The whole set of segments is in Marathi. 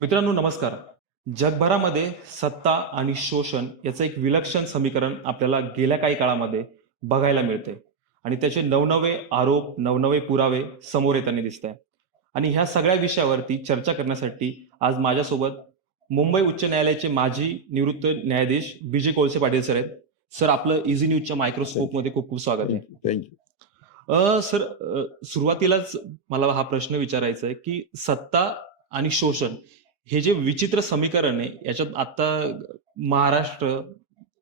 मित्रांनो नमस्कार. जगभरामध्ये सत्ता आणि शोषण याचं एक विलक्षण समीकरण आपल्याला गेल्या काही काळामध्ये बघायला मिळते आणि त्याचे नवनवे आरोप, नवनवे पुरावे समोर येताना दिसत आहे. आणि ह्या सगळ्या विषयावरती चर्चा करण्यासाठी आज माझ्यासोबत मुंबई उच्च न्यायालयाचे माजी निवृत्त न्यायाधीश बी.जे. कोळसे पाटील सर आहेत. सर आपलं इझी न्यूजच्या मायक्रोस्कोपमध्ये खूप खूप स्वागत आहे. थँक्यू. सर सुरुवातीलाच मला हा प्रश्न विचारायचा आहे, की सत्ता आणि शोषण हे जे विचित्र समीकरण आहे, याच्यात आता महाराष्ट्र,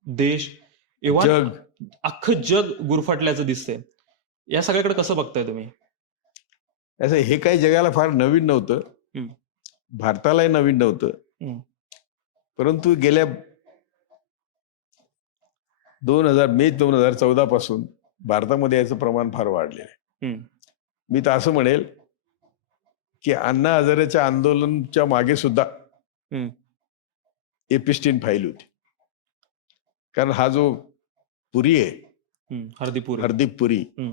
देश इव्हन जग अख्खं जग गुरफटल्याचं दिसतंय. या सगळ्याकडे कसं बघताय तुम्ही? असं हे काही जगाला फार नवीन नव्हतं. हं, भारतालाही नवीन नव्हतं. हं, परंतु गेल्या 2014 पासून भारतामध्ये याचं प्रमाण फार वाढलेलं आहे. हं, मी तर असं म्हणेल की अण्णा हजारेच्या आंदोलनाच्या मागे सुद्धा हं, एपिस्टीन फाईल होती. कारण हा जो पुरी आहे, हं. हरदीप पुरी. हरदीप पुरी, हं.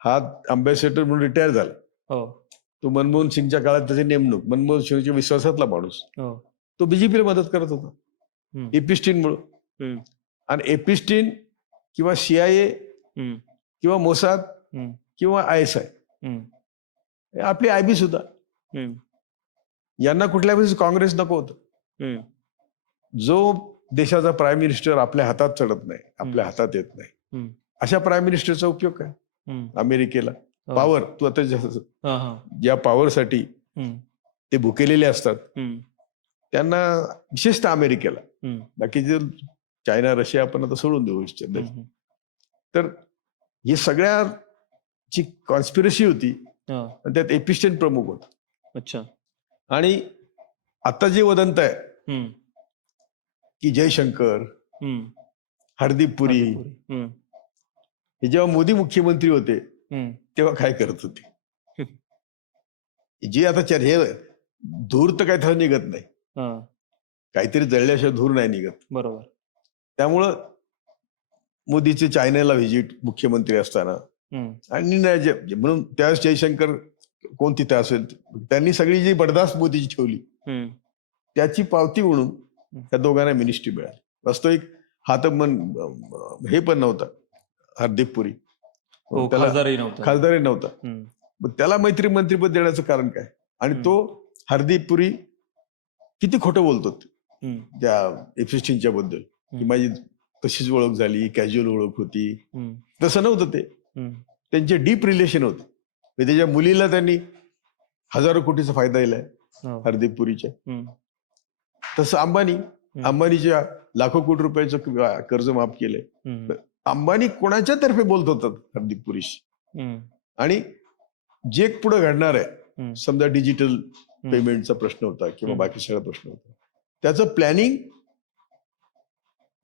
हा अम्बॅसेडर म्हणून रिटायर झाला. हो, तो मनमोहन सिंगच्या काळात त्याची नेमणूक, मनमोहन सिंगच्या विश्वासातला माणूस, हो. तो बीजेपीला मदत करत होता हं, एपिस्टीनमुळं. हं, आणि एपिस्टीन किंवा CIA हं, किंवा मोसाद हं, किंवा ISI, हं, आपली IB सुद्धा, हं, यांना कुठल्या वेळेस काँग्रेस नको होतं. हं, जो देशाचा प्राईम मिनिस्टर आपल्या हातात चढत नाही, आपल्या हं, हातात येत नाही, हं, अशा प्राईम मिनिस्टरचा उपयोग काय हं. अमेरिकेला? हो. पॉवर, तू आता हां, हां. ज्या पॉवरसाठी हं, ते भुकेलेले असतात, हं, त्यांना विशेषतः अमेरिकेला, हं, बाकीचे चायना, रशिया आपण आता सोडून देऊ इच्छित. हं, हं. तर हे सगळ्याची कॉन्स्पिरसी होती हां. आणि त्यात एपिस्टीन प्रमुख होता. अच्छा. आणि आता जे वदंत आहे हं, की जयशंकर, हं. हरदीप पुरी, हरदीप पुरी. हं, हे जेव्हा मोदी मुख्यमंत्री होते हं. तेव्हा काय करत होते, जे आता हे धूर तर काही थर निघत नाही, हां. काहीतरी जळल्याशिवाय धूर नाही निघत. बरोबर. त्यामुळं मोदीचे चायनाला व्हिजिट मुख्यमंत्री असताना, हं, आणि म्हणून त्यावेळेस जयशंकर कोण तिथे असेल, त्यांनी सगळी जी बडदास्त मोदीची ठेवली, हं, त्याची पावती म्हणून त्या दोघांना मिनिस्ट्री मिळाली. वास्तविक हा तर हे पण नव्हता हरदीप पुरी, हो, त्याला खासदारही नव्हता. खासदारही नव्हता. हं, मग त्याला मंत्रिपद देण्याचं कारण काय? आणि तो हरदीप पुरी किती खोटं बोलतो हं, त्या एपिस्टीनच्या बद्दल, की हं, माझी तशीच ओळख झाली, कॅज्युअल ओळख होती. हं, तसं नव्हतं ते. हं. त्यांचे डीप रिलेशन होते. म्हणजे त्याच्या मुलीला त्यांनी हजारो कोटीचा फायदा दिलाय हो. हरदीप पुरीच्या. हं, तसं अंबानीच्या लाखो कोटी रुपयाचं कर्ज माफ केलंय. हं, अंबानी कोणाच्या तर्फे बोलत होतात हरदीप पुरीशी. हं, आणि जे पुढे घडणार आहे, हं, समजा डिजिटल हं, पेमेंटचा प्रश्न होता किंवा हं. बाकी सगळा प्रश्न होता, त्याचं प्लॅनिंग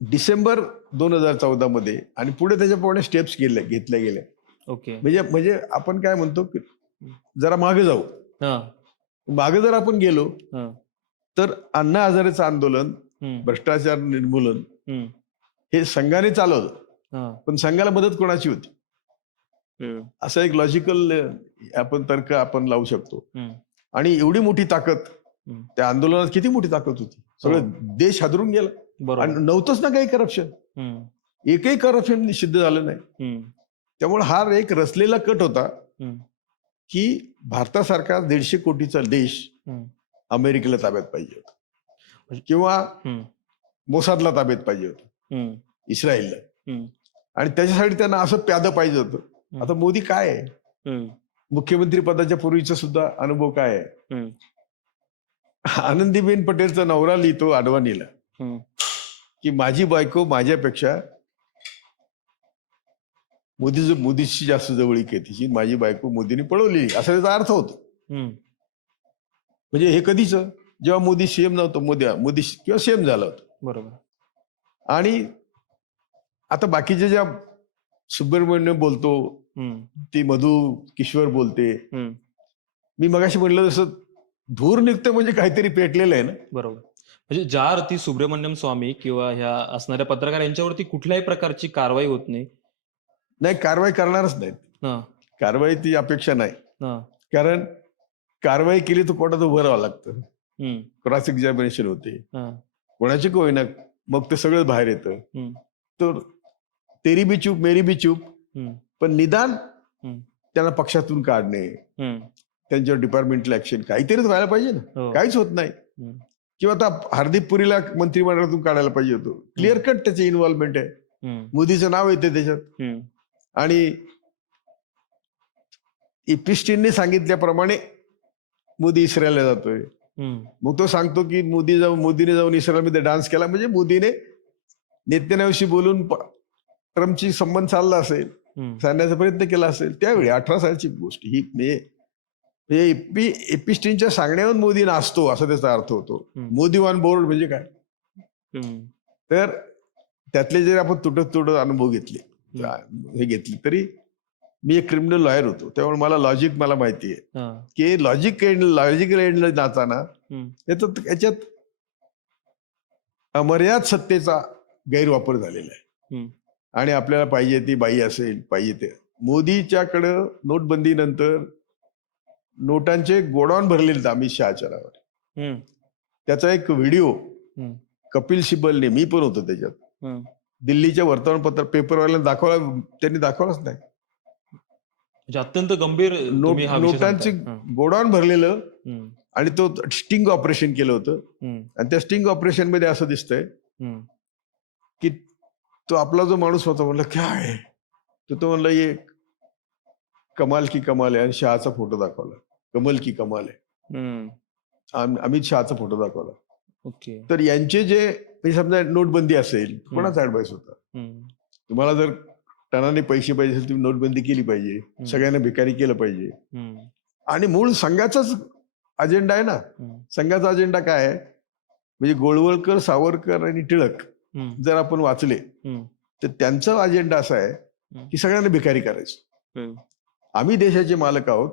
डिसेंबर 2014 मध्ये आणि पुढे त्याच्याप्रमाणे स्टेप्स घेतल्या गेल्या. ओके. म्हणजे आपण काय म्हणतो की जरा मागे जाऊ. हां, मागे जर आपण गेलो हां. तर अण्णा हजारेचं आंदोलन, हं, भ्रष्टाचार निर्मूलन, हं, हे संघाने चालवलं. हां. पण संघाला मदत कोणाची होती? हं, असा एक लॉजिकल तर्क आपण लावू शकतो. हं, आणि एवढी मोठी ताकद हं. त्या आंदोलनात, किती मोठी ताकद होती, सगळं देश हादरून गेला. आणि बरोबर. नव्हतंच ना काही करप्शन, हं, एकही करप्शन सिद्ध झालं नाही. हं, त्यामुळे हा एक रचलेला कट होता हं, की भारतासारखा 150 कोटीचा देश हं. अमेरिकेला ताब्यात पाहिजे होता किंवा हं, मोसादला ताब्यात पाहिजे होतं, हं, इस्रायलला. हं, आणि त्याच्यासाठी त्यांना असं प्यादं पाहिजे होतं. हं. आता मोदी काय आहे, हं, मुख्यमंत्री पदाच्या पूर्वीचा सुद्धा अनुभव काय आहे. हं, आनंदीबेन पटेलचा नवरा लिहितो अडवाणीला हं. की माझी बायको माझ्यापेक्षा मोदीशी जास्त जवळीक आहे तिची, माझी बायको मोदीने पळवलेली, असा त्याचा अर्थ होतो. हं. म्हणजे हे कधीच, जेव्हा मोदी सीएम नव्हतं, मोदी किंवा सीएम झाला होता. बरोबर. आणि आता बाकीचे ज्या सुब्रमण्यम बोलतो, हं, ती मधू किशोर बोलते, हं. मी मगाशी म्हणलं तसं धूर निघतं म्हणजे काहीतरी पेटलेलं आहे ना. बरोबर. म्हणजे ज्या अर्थी सुब्रमण्यम स्वामी किंवा ह्या असणाऱ्या पत्रकार यांच्यावरती कुठल्याही प्रकारची कारवाई होत नाही. नाही, कारवाई करणारच नाहीत. हां, कारवाई ती अपेक्षा नाही. हां. कारण कारवाई केली तर कोर्टात उभं राहावं लागतं. क्रॉस एक्झामिनेशन होते, हा. कोणाचे का होईना, मग ते सगळं बाहेर येतं. हम्म. तर तेरी बी चूप मेरी बी चूप, हम्म. पण निदान हम्म. त्यांना पक्षातून काढणे, हम्म. त्यांच्यावर डिपार्टमेंटल ऍक्शन काहीतरीच व्हायला पाहिजे ना. हो. काहीच होत नाही. हम्म. किंवा आता हरदीप पुरीला मंत्रिमंडळातून काढायला पाहिजे होतं. क्लिअर कट त्याचे इन्व्हॉल्वमेंट आहे. हम्म. मोदीचं नाव येते त्याच्यात. हम्म. आणि इपिस्टिनने सांगितल्याप्रमाणे मोदी इस्रायलला जातोय. हम्म. मग तो सांगतो की मोदीने जाऊन इस्रायलमध्ये डान्स केला, म्हणजे मोदीने नेत्यानावशी बोलून ट्रम्पची संबंध चालला असेल, हम्म. सांगण्याचा प्रयत्न केला असेल. त्यावेळी 18 सालची गोष्ट ही. म्हणजे एपिस्टिनच्या सांगण्यावर मोदी नाचतो असा त्याचा अर्थ होतो. हम्म. मोदी ऑन बोर्ड म्हणजे काय? हम्म. तर त्यातले जर आपण तुटत अनुभव घेतले, हे घेतले, तरी मी एक क्रिमिनल लॉयर होतो, त्यामुळे मला लॉजिक माहिती आहे हा. की लॉजिकल एंडला जाताना हम्म. याच्यात अमर्याद सत्तेचा गैरवापर झालेला आहे. हम्म. आणि आपल्याला पाहिजे ती बाई असेल, पाहिजे ते. मोदीच्याकडं नोटबंदीनंतर नोटांचे गोडाऊन भरलेले आहेत अमित शहाच्या नावावर. हम्म. त्याचा एक व्हिडिओ हम्म. कपिल सिब्बलने, मी पण होतो त्याच्यात, हम्म. दिल्लीच्या वर्तमानपत्र पेपरवाल्याला दाखवला, त्यांनी दाखवलाच नाही. म्हणजे अत्यंत गंभीर तुम्ही हा विषय नोटांचे सांगताय. हा. गोडाऊन भरलेलं, हम्म. आणि तो स्टिंग ऑपरेशन केलं होतं. हम्म. आणि त्या स्टिंग ऑपरेशन मध्ये असं दिसतंय हम्म. की तो आपला जो माणूस होता, म्हणलं काय आहे, तो म्हणला ये कमाल की कमाल आहे, आणि शहाचा फोटो दाखवला, कमल की कमाल आहे. हम्म. अमित शहाचा फोटो दाखवला. ओके. तर यांचे जे म्हणजे समजा नोटबंदी असेल, कोणाचा ऍडवाइस होता, हम्म. तुम्हाला जर टनाने पैसे पाहिजे असेल, तुम्ही नोटबंदी केली पाहिजे, सगळ्यांना भिकारी केलं पाहिजे. हम्म. आणि मूळ संघाचाच अजेंडा आहे ना. हम्म. संघाचा अजेंडा काय आहे, म्हणजे गोळवळकर, सावरकर आणि टिळक हम्म. जर आपण वाचले, हम्म. तर त्यांचा अजेंडा असा आहे की सगळ्यांना भिकारी करायचं. हम्म. आम्ही देशाचे मालक आहोत,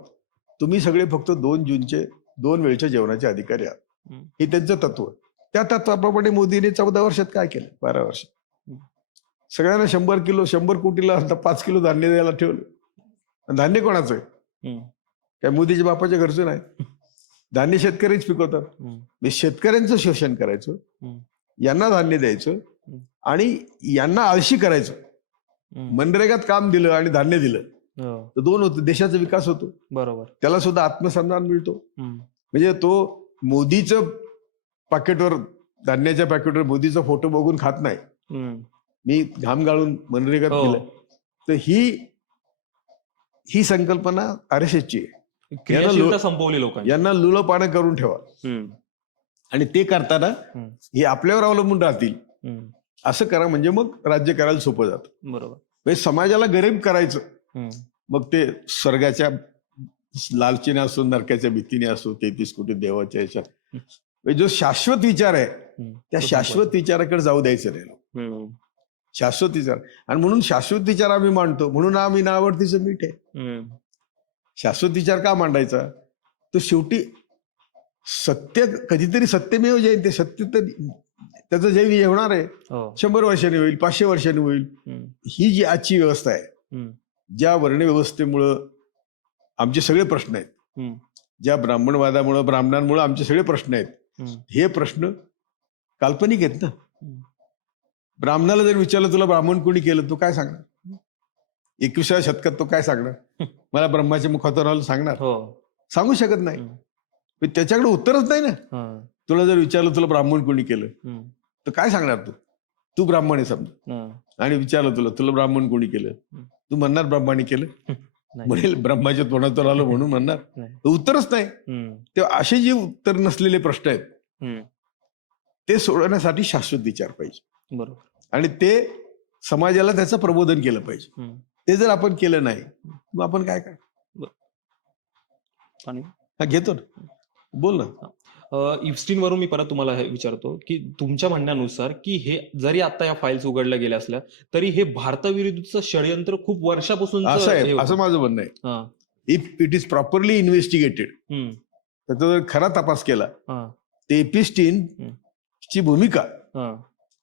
तुम्ही सगळे फक्त 2 जूनचे 2 वेळच्या जेवणाचे अधिकारी आहात, हम्म. हे त्यांचं तत्व. त्या तत्वाप्रमाणे मोदीने 14 वर्षात काय केलं, 12 वर्षात सगळ्यांना 100 कोटीला 5 किलो धान्य द्यायला ठेवलं. धान्य कोणाचं आहे? हम्म. काय मोदीच्या बापाच्या घरचं नाही. धान्य शेतकरीच पिकवतात. म्हणजे शेतकऱ्यांचं शोषण करायचं, हम्म. यांना धान्य द्यायचं, आणि यांना आळशी करायचं. मनरेगात काम दिलं आणि धान्य दिलं हो. तर 2 होतं, देशाचा विकास होतो. बरोबर. त्याला सुद्धा आत्मसन्मान मिळतो. हम्म. म्हणजे तो मोदीचं पाकिटवर, धान्याच्या पॅकेटवर मोदीचा फोटो बघून खात नाही. हम्म. मी घाम गाळून मनरेगात हो. केलं. तर ही संकल्पना RSSची आहे. क्रियाशीलता संपवली लोकांची. यांना लुलंपानं करून ठेवा, हम्म. आणि ते करताना हम्म. हे आपल्यावर अवलंबून राहतील हम्म. असं करा, म्हणजे मग राज्य करायला सोपं जातं. बरोबर. म्हणजे समाजाला गरीब करायचं, हम्म. मग ते स्वर्गाच्या लालचीने असो, नरकाच्या भीतीने असो, 33 कोटी देवाच्या याच्यात, म्हणजे जो शाश्वत विचार आहे, त्या शाश्वत विचाराकडे जाऊ द्यायचं नाही. हम्म. शाश्वत विचार, आणि म्हणून शाश्वत विचार आम्ही मांडतो, म्हणून आम्ही नावडतीचं मीठ आहे. हम्म. शाश्वत विचार का मांडायचा? तो शेवटी सत्य कधीतरी सत्यमेव जयते, ते सत्य तर त्याचं जय होणार आहे. हो. 100 वर्षांनी होईल, 500 वर्षांनी होईल. हम्म. ही जी आजची व्यवस्था आहे, हम्म. ज्या वर्णव्यवस्थेमुळं आमचे सगळे प्रश्न आहेत, हम्म. ज्या ब्राह्मणवादामुळं, ब्राह्मणांमुळे आमचे सगळे प्रश्न आहेत, हम्म. हे प्रश्न काल्पनिक आहेत ना. हम्म. ब्राह्मणाला जर विचारलं तुला ब्राह्मण कोणी केलं, तो काय सांगणार? 21व्या शतकात तो काय सांगणार? मला ब्रह्माच्या मुखातून आलं सांगणार? हो. सांगू शकत नाही. पण त्याच्याकडे उत्तरच नाही ना. हा. तुला जर विचारलं तुला ब्राह्मण कोणी केलं, हम्म. तर काय सांगणार तू ब्राह्मण आहे समजा, हा. आणि विचारलं तुला ब्राह्मण कोणी केलं, तू म्हणणार ब्रह्माने केलं? नाही. म्हणेल ब्रह्माच्या तोंडातून आलं म्हणून म्हणणार. नाही. तर उत्तरच नाही. हम्म. तेव्हा असे जे उत्तर नसलेले प्रश्न आहेत, हम्म. ते सोडवण्यासाठी शाश्वत विचार पाहिजे, बरोबर. आणि ते समाजाला त्याचं प्रबोधन केलं पाहिजे. हम्म. ते जर आपण केलं नाही, मग आपण काय आणि घेतो ना. बोल ना. इप्स्टीन वरून मी परत तुम्हाला हे विचारतो की तुमच्या म्हणण्यानुसार की हे जरी आता या फाईल्स उघडल्या गेल्या असल्या तरी हे भारताविरुद्धचं षडयंत्र खूप वर्षापासून असं आहे, असं माझं म्हणणं आहे. If it is properly investigated, त्याचा जर खरा तपास केला, ते एपिस्टीन ची भूमिका,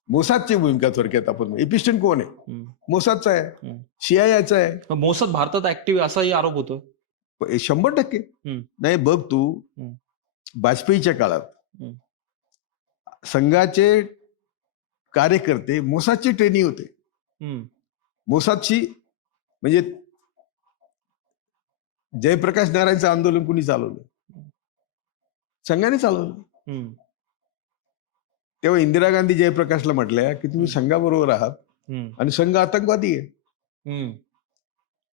मोसादची भूमिका थोडक्यात आपण, एपिस्टीन कोण आहे? मोसादचा आहे, CIA चा आहे. मोसाद भारतात ऍक्टिव्ह असाही आरोप होतो. 100% नाही. बघ तू, वाजपेयीच्या काळात हम्म. संघाचे कार्यकर्ते मोसादचे ट्रेनी होते. हम्म. मोसादची म्हणजे जयप्रकाश नारायणचं आंदोलन कुणी चालवलं? संघाने चालवलं. हम्म. तेव्हा इंदिरा गांधी जयप्रकाशला म्हटल्या की तुम्ही संघाबरोबर आहात हम्म. आणि संघ आतंकवादी आहे. हम्म.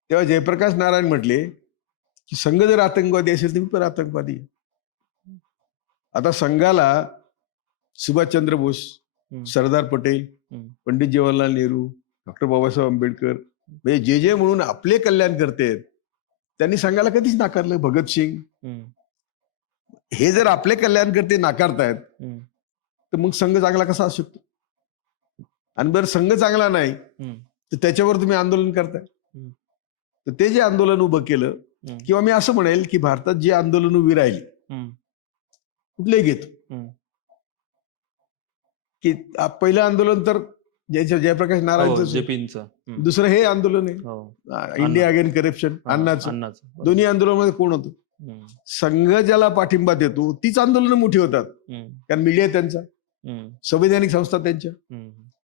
तेव्हा जयप्रकाश नारायण म्हटले की संघ जर आतंकवादी असेल तुम्ही पण आतंकवादी आहे. आता संघाला सुभाषचंद्र बोस, सरदार पटेल, पंडित जवाहरलाल नेहरू, डॉक्टर बाबासाहेब आंबेडकर म्हणजे जे जे म्हणून आपले कल्याण करतेत त्यांनी संघाला कधीच नाकारलं. भगतसिंग हे जर आपले कल्याण करते नाकारतायत तर मग संघ चांगला कसा असू शकतो? आणि बरं संघ चांगला नाही तर त्याच्यावर तुम्ही आंदोलन करताय. तर ते जे आंदोलन उभं केलं, किंवा मी असं म्हणेल की भारतात जी आंदोलन उभी राहिली कुठलेही घेतो की पहिलं आंदोलन तर जयप्रकाश नारायणचं, दुसरं हे आंदोलन आहे इंडिया अगेन करप्शन, अण्णाचं. दोन्ही आंदोलनामध्ये कोण होतं? संघ ज्याला पाठिंबा देतो तीच आंदोलनं मोठी होतात, कारण मीडिया त्यांचा, संवैधानिक संस्था त्यांच्या.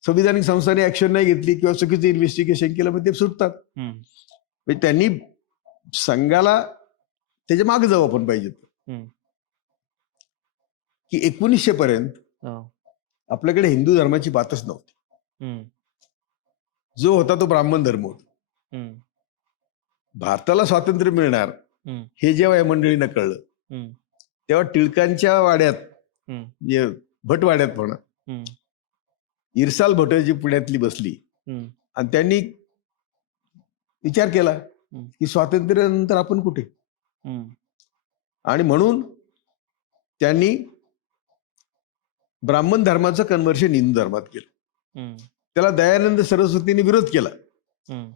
संविधानिक संस्थांनी ऍक्शन नाही घेतली किंवा चुकीचं इन्व्हेस्टिगेशन केलं मग ते सुटतात. म्हणजे त्यांनी संघाला त्याच्या मागे जाऊ आपण पाहिजे की 1900 पर्यंत आपल्याकडे हिंदू धर्माची बातच नव्हती. जो होता तो ब्राह्मण धर्म होता. भारताला स्वातंत्र्य मिळणार हे जेव्हा या मंडळीनं कळलं तेव्हा टिळकांच्या वाड्यात, भटवाड्यात म्हणा, इरसाल भट जी पुण्यातली बसली आणि त्यांनी विचार केला की स्वातंत्र्यानंतर आपण कुठे, आणि म्हणून त्यांनी ब्राह्मण धर्माचं कन्व्हर्शन हिंदू धर्मात केलं. त्याला दयानंद सरस्वतीने विरोध केला.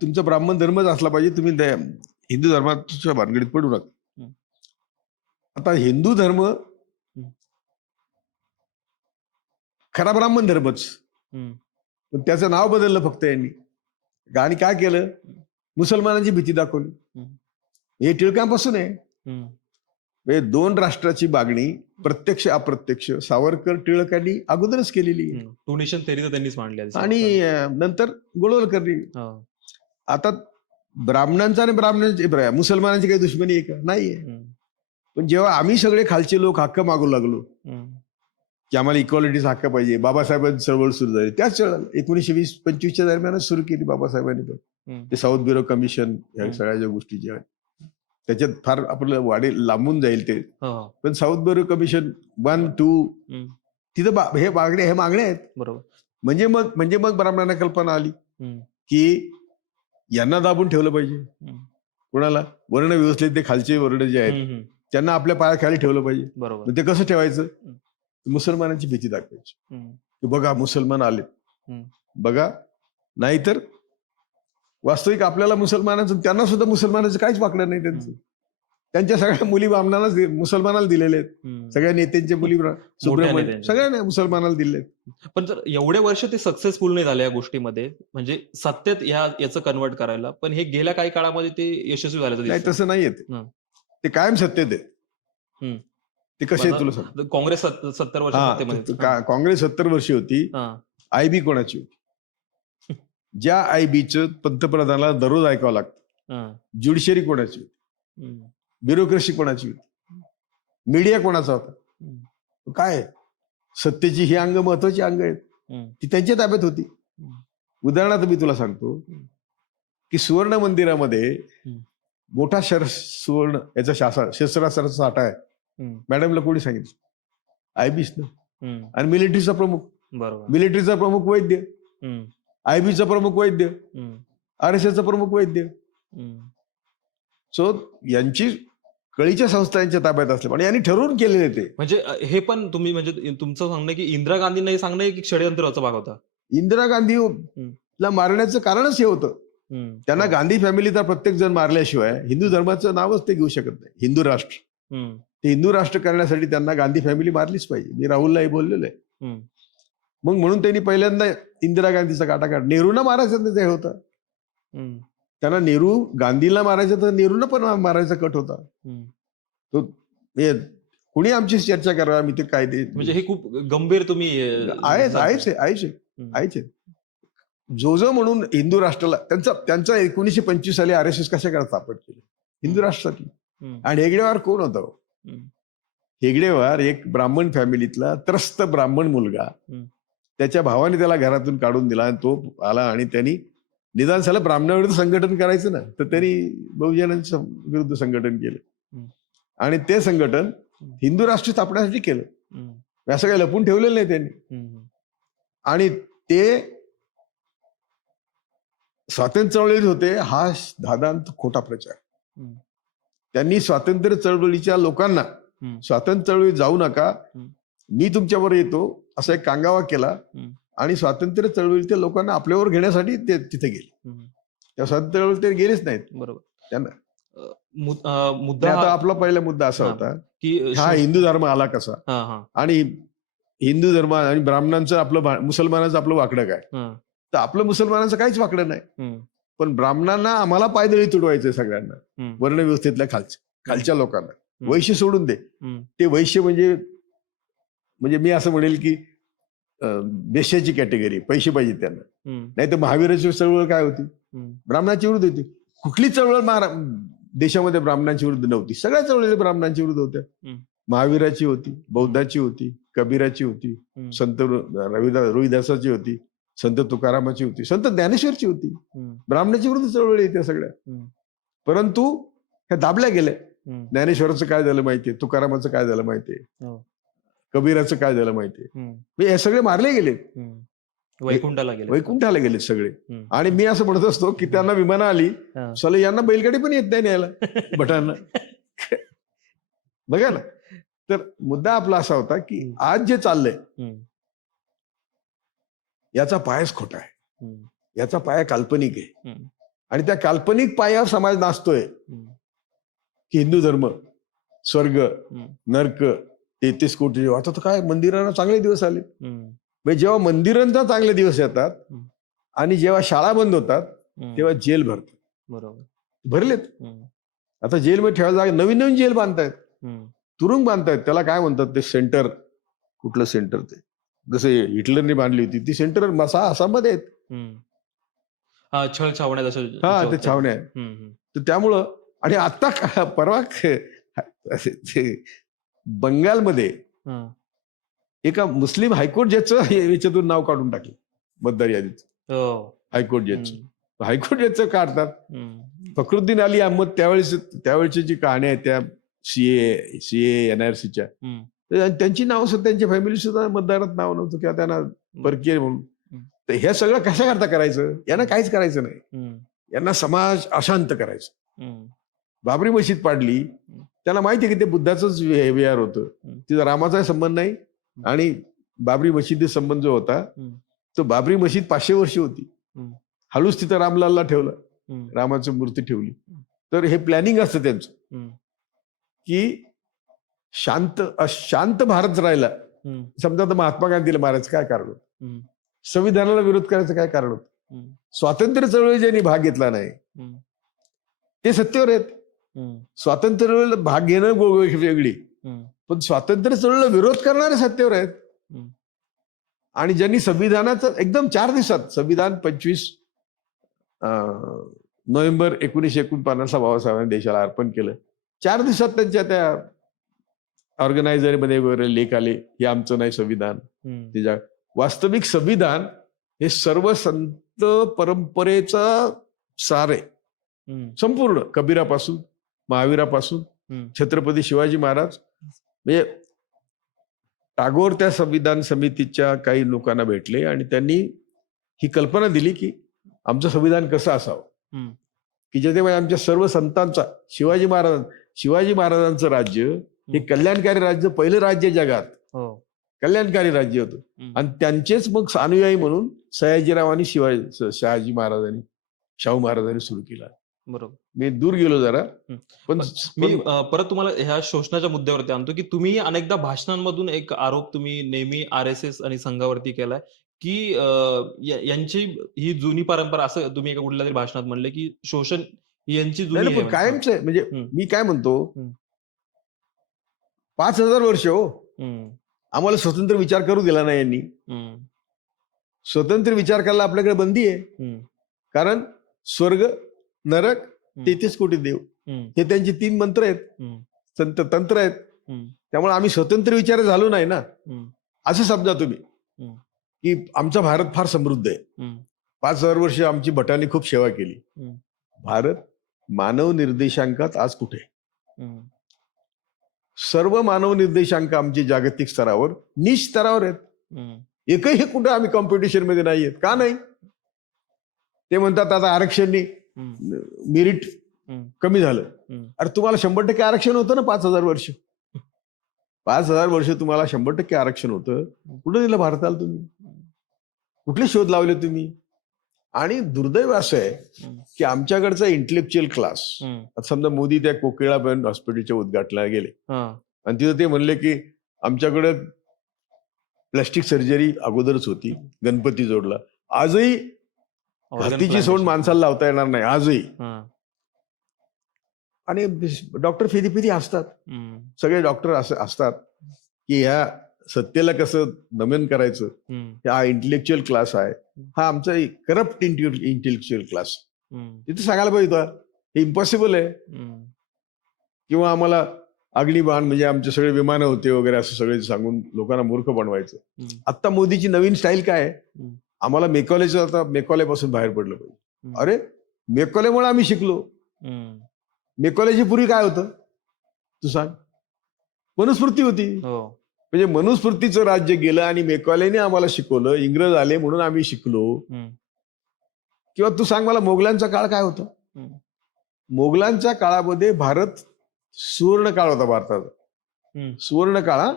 तुमचा ब्राह्मण धर्मच असला पाहिजे, तुम्ही हिंदू धर्माच्या भानगडीत पडू नका. आता हिंदू धर्म खरा ब्राह्मण धर्मच, पण त्याचं नाव बदललं फक्त यांनी. आणि काय केलं? मुसलमानांची भीती दाखवली. हे टिळकांपासून आहे. म्हणजे 2 राष्ट्राची मागणी प्रत्यक्ष अप्रत्यक्ष सावरकर टिळकांनी अगोदरच केलेली. डोनेशन थेरी तर त्यांनीच मांडली आणि नंतर गोळवलकरनी. आता ब्राह्मणांचा आणि मुसलमानांची काही दुश्मनी आहे का? नाहीये. पण जेव्हा आम्ही सगळे खालचे लोक हक्क मागू लागलो की आम्हाला इक्वालिटीचा हक्क पाहिजे, बाबासाहेबांची चळवळ सुरू झाली. त्याच 1920-25च्या दरम्यानच सुरू केली बाबासाहेबांनी पण. ते साऊथ ब्युरो कमिशन, ह्या सगळ्या ज्या गोष्टी ज्या त्याच्यात फार आपलं वाढे लांबून जाईल ते. पण साऊथ ब्युरो कमिशन 1, 2 तिथं हे मागण्या आहेत. बरोबर. म्हणजे मग ब्राह्मणांना कल्पना आली की यांना दाबून ठेवलं पाहिजे. कोणाला? वर्ण व्यवस्थित ते खालचे वर्ण जे आहेत त्यांना आपल्या पायाखाली ठेवलं पाहिजे. बरोबर. ते कसं ठेवायचं? मुसलमानांची भीती दाखवायची की बघा मुसलमान आले, बघा. नाहीतर वास्तविक आपल्याला मुसलमानांचं, त्यांना सुद्धा मुसलमानाचं काहीच वाकलं नाही. त्यांच्या सगळ्या मुली ब्राह्मणालाच, मुसलमानाला दिलेले आहेत. सगळ्या नेत्यांच्या मुली सुब्रमण्य सगळ्या मुसलमानाला दिले. पण जर एवढे वर्ष ते सक्सेसफुल नाही झाले या गोष्टीमध्ये, म्हणजे सत्तेत याचं कन्वर्ट करायला, पण हे गेल्या काही काळामध्ये ते यशस्वी झालं नाही. तसं नाहीये. ते कायम सत्तेत आहे. ते कसे तुला सांग. काँग्रेस 70 वर्ष सत्तेमध्ये. काँग्रेस 70 वर्षी होती. आयबी कोणाची होती? ज्या आयबीचं पंतप्रधानाला दररोज ऐकावं लागतं. ज्युडिशरी कोणाची होती? ब्युरोक्रेसी कोणाची होती? मीडिया कोणाचा होता? काय सत्तेची ही अंग महत्वाची अंग आहेत, ती त्यांच्या ताब्यात होती. उदाहरणार्थ मी तुला सांगतो की सुवर्ण मंदिरामध्ये मोठा सुवर्ण याचा शस्त्रास्त्राचा साठा आहे. मॅडमला कोणी सांगितलं? आयबीच ना. आणि मिलिटरीचा प्रमुख, मिलिटरीचा प्रमुख वैद्य, आयबीचा प्रमुख वैद्य, RSSचा प्रमुख वैद्य. सो यांची कळीच्या संस्था यांच्या ताब्यात असल्या पण यांनी ठरवून केलेले ते. म्हणजे हे पण तुम्ही, म्हणजे तुमचं सांगणं की इंदिरा गांधींना हे सांगणं की षडयंत्राचा भाग होता. इंदिरा गांधीला मारण्याचं कारणच हे होतं. त्यांना गांधी फॅमिलीचा प्रत्येक जण मारल्याशिवाय हिंदू धर्माचं नावच ते घेऊ शकत नाही. हिंदू राष्ट्र, ते हिंदू राष्ट्र करण्यासाठी त्यांना गांधी फॅमिली मारलीच पाहिजे. मी राहुललाही बोललेलो आहे. मग म्हणून त्यांनी पहिल्यांदा इंदिरा गांधीचा काटा काढ. नेहरूंना मारायचं ते होतं. त्यांना गांधीला मारायचं तर नेहरूंना पण मारायचा कट होता. तो कुणी आमची चर्चा करा, आम्ही ते कायदे म्हणजे हे खूप गंभीर तुम्ही आहेच आहे. जो म्हणून हिंदू राष्ट्राला त्यांचा 1925 साली RSS कशाकडे स्थापन केलं? हिंदू राष्ट्रासाठी. आणि हेगडेवार कोण होता? हेगडेवार एक ब्राह्मण फॅमिलीतला त्रस्त ब्राह्मण मुलगा. त्याच्या भावाने त्याला घरातून काढून दिला आणि तो आला आणि त्यांनी निदान झालं ब्राह्मणाविरुद्ध संघटन करायचं ना, तर त्यांनी बहुजनांच्या विरुद्ध संघटन केलं आणि ते संघटन हिंदू राष्ट्र स्थापण्यासाठी केलं. असं काही लपून ठेवलेलं नाही त्यांनी. आणि ते स्वातंत्र्य चळवळीत होते हा दादांत खोटा प्रचार. त्यांनी स्वातंत्र्य चळवळीच्या लोकांना स्वातंत्र्य चळवळीत जाऊ नका, मी तुमच्यावर येतो असा एक कांगावा केला आणि स्वातंत्र्य चळवळीच्या लोकांना आपल्यावर घेण्यासाठी ते तिथे गेले. त्या स्वातंत्र्य चळवळीत ते गेलेच नाहीत. बरोबर. त्यांना मुद्दा आता आपला पहिला मुद्दा असा होता की हा हिंदू धर्म आला कसा आणि हिंदू धर्म आणि ब्राह्मणांचं आपलं मुसलमानाचं आपलं वाकडं काय? तर आपलं मुसलमानाचं काहीच वाकडं नाही, पण ब्राह्मणांना आम्हाला पायदळी तुडवायचंय सगळ्यांना, वर्णव्यवस्थेतल्या खालच्या लोकांना. वैश्य सोडून दे, ते वैश्य म्हणजे मी असं म्हणेल की देशाची कॅटेगरी, पैसे पाहिजे त्यांना. नाही तर महावीराची चळवळ काय होती? ब्राह्मणाची विरुद्ध होती. कुठली चळवळ देशामध्ये ब्राह्मणांची विरुद्ध नव्हती? सगळ्या चळवळी ब्राह्मणांची विरुद्ध होत्या. महावीराची होती, बौद्धाची होती, कबीराची होती, संत रोहिदासाची होती, संत तुकारामाची होती, संत ज्ञानेश्वरची होती. ब्राह्मणाच्या विरुद्ध चळवळी त्या सगळ्या. परंतु ह्या दाबल्या गेल्या. ज्ञानेश्वराचं काय झालं माहितीये, तुकारामाचं काय झालं माहितीये, कबीराचं काय झालं माहितीये, हे सगळे मारले गेले, वैकुंठाला गेले सगळे. आणि मी असं म्हणत असतो की त्यांना विमानं आली, चला यांना बैलगाडी पण येत नाही न्यायला भटांना. बघा ना. तर मुद्दा आपला असा होता की आज जे चाललंय याचा पायच खोटा आहे, याचा पाया काल्पनिक आहे. आणि त्या काल्पनिक पायावर समाज नाचतोय की हिंदू धर्म, स्वर्ग, नर्क, 33 कोटी जीव. आता तर काय मंदिरांना चांगले दिवस आले. म्हणजे जेव्हा मंदिरांना चांगले दिवस येतात आणि जेव्हा शाळा बंद होतात तेव्हा जेल भरतात. बरोबर, भरलेत. आता जेलमध्ये ठेवायला जागा, नवीन नवीन जेल बांधतायत, तुरुंग बांधतायत. त्याला काय म्हणतात ते सेंटर, कुठलं सेंटर ते, जसे हिटलरने बांधली होती ती सेंटर आसाममध्ये आहेत. छळ छावण्या, हा ते छावण्या आहेत. तर त्यामुळं आणि आता परवा बंगालमध्ये एका मुस्लिम हायकोर्ट जजचं याच्यातून नाव काढून टाकलं मतदार यादीत. हायकोर्ट जजचं, हायकोर्ट जजचं काढतात. फखरुद्दीन अली अहमद त्यावेळेची जी कहाणी आहे त्या सीए NRCच्या, त्यांची नाव सुद्धा, त्यांच्या फॅमिली सुद्धा मतदारात नाव नव्हतं किंवा त्यांना परकीय म्हणून. तर हे सगळं कशा करता करायचं? यांना काहीच करायचं नाही, यांना समाज अशांत करायचं. बाबरी मशीद पाडली, त्याला माहिती आहे की ते बुद्धाचंच विहार होतं, तिथं रामाचा संबंध नाही. आणि बाबरी मशिदी संबंध जो होता तो बाबरी मशीद 500 वर्ष होती, हळूच तिथं रामलालला ठेवलं, रामाची मूर्ती ठेवली. तर हे प्लॅनिंग असतं त्यांचं की शांत भारत राहिला. समजा तर महात्मा गांधीला मारायचं काय कारण होतं? संविधानाला विरोध करायचं काय कारण होतं? स्वातंत्र्य चळवळीत ज्यांनी भाग घेतला नाही ते सत्तेवर आहेत. स्वातंत्र्य चळवळीला भाग घेणं वेगळी, पण स्वातंत्र्य चळवळीला विरोध करणारे सत्तेवर आहेत. आणि ज्यांनी संविधानाचं एकदम 4 दिवसात संविधान 25 नोव्हेंबर 1949 बाबासाहेबांनी देशाला अर्पण केलं. 4 दिवसात त्यांच्या त्या ऑर्गनायझरमध्ये वगैरे लेख आले, हे आमचं नाही संविधान. त्याच्या वास्तविक संविधान हे सर्व संत परंपरेचा सार आहे, संपूर्ण कबीरापासून महावीरापासून छत्रपती शिवाजी महाराज. म्हणजे टागोर त्या संविधान समितीच्या काही लोकांना भेटले आणि त्यांनी ही कल्पना दिली की आमचं संविधान कसं असावं, की ज्याच्यामुळे आमच्या सर्व संतांचा, शिवाजी महाराजांचं राज्य हे कल्याणकारी राज्य, पहिलं राज्य जगात कल्याणकारी राज्य होतं. आणि त्यांचेच मग अनुयायी म्हणून सयाजीराव आणि शहाजी महाराजांनी, शाहू महाराजांनी सुरू केला. बरोबर. मी दूर गेलो जरा, पण मी परत तुम्हाला ह्या शोषणाच्या मुद्द्यावरती आणतो की तुम्ही अनेकदा भाषणांमधून एक आरोप तुम्ही नेहमी RSS आणि संघावरती केलाय की यांची ही जुनी परंपरा, असं तुम्ही एका कुठल्या तरी भाषणात म्हणले की शोषण यांची जुनी कायमच आहे. म्हणजे मी काय म्हणतो, 5,000 वर्ष हो. आम्हाला स्वतंत्र विचार करू दिला नाही यांनी. स्वतंत्र विचार करायला आपल्याकडे बंदी आहे. कारण स्वर्ग, नरक, 33 कोटी देव, हे त्यांचे 3 मंत्र आहेत, तंत्र आहेत. त्यामुळे आम्ही स्वतंत्र विचार झालो नाही ना. असं समजा तुम्ही की आमचा भारत फार समृद्ध आहे. 5,000 वर्ष आमची भटांनी खूप सेवा केली. भारत मानव निर्देशांकात आज कुठे? सर्व मानव निर्देशांक आमचे जागतिक स्तरावर, निश स्तरावर आहेत. एकही कुठे आम्ही कॉम्पिटिशन मध्ये नाही आहेत. का नाही? ते म्हणतात आता आरक्षणने मेरिट कमी झालं. अरे तुम्हाला 100% आरक्षण होतं ना 5,000 वर्ष. 5,000 वर्ष तुम्हाला 100% आरक्षण होतं. कुठं दिलं भारताला तुम्ही? कुठले शोध लावले तुम्ही? आणि दुर्दैव असं आहे की आमच्याकडचा इंटेलेक्च्युअल क्लास, आता समजा मोदी त्या कोकिळाबेन हॉस्पिटलच्या उद्घाटनाला गेले आणि तिथं ते म्हणले की आमच्याकडे प्लास्टिक सर्जरी अगोदरच होती, गणपती जोडला. आजही हत्तीची सोंड माणसाला लावता येणार नाही आजही. आणि डॉक्टर फिरी असतात, सगळे डॉक्टर असं असतात की ह्या सत्तेला कसं नमन करायचं. हा इंटेलेक्च्युअल क्लास आहे, हा आमचा करप्ट इंटेलेक्च्युअल क्लास. तिथे सांगायला पाहिजे होतं हे इम्पॉसिबल आहे. किंवा आम्हाला अग्निबाण म्हणजे आमचे सगळे विमानं होते वगैरे असं सगळे सांगून लोकांना मूर्ख बनवायचं. आता मोदीची नवीन स्टाईल काय आहे? आम्हाला मेकॉलेचं आता मेकॉलेपासून बाहेर पडलं पाहिजे. अरे मेकॉलेमुळे आम्ही शिकलो. मेकॉलेची पूर्वी काय होतं तू सांग? मनुस्मृती होती. म्हणजे मनुस्मृतीचं राज्य गेलं आणि मेकॉलेने आम्हाला शिकवलं. इंग्रज आले म्हणून आम्ही शिकलो. किंवा तू सांग मला मोगलांचा काळ काय होता? मोगलांच्या काळामध्ये भारत सुवर्ण काळ होता भारताचा. सुवर्ण काळा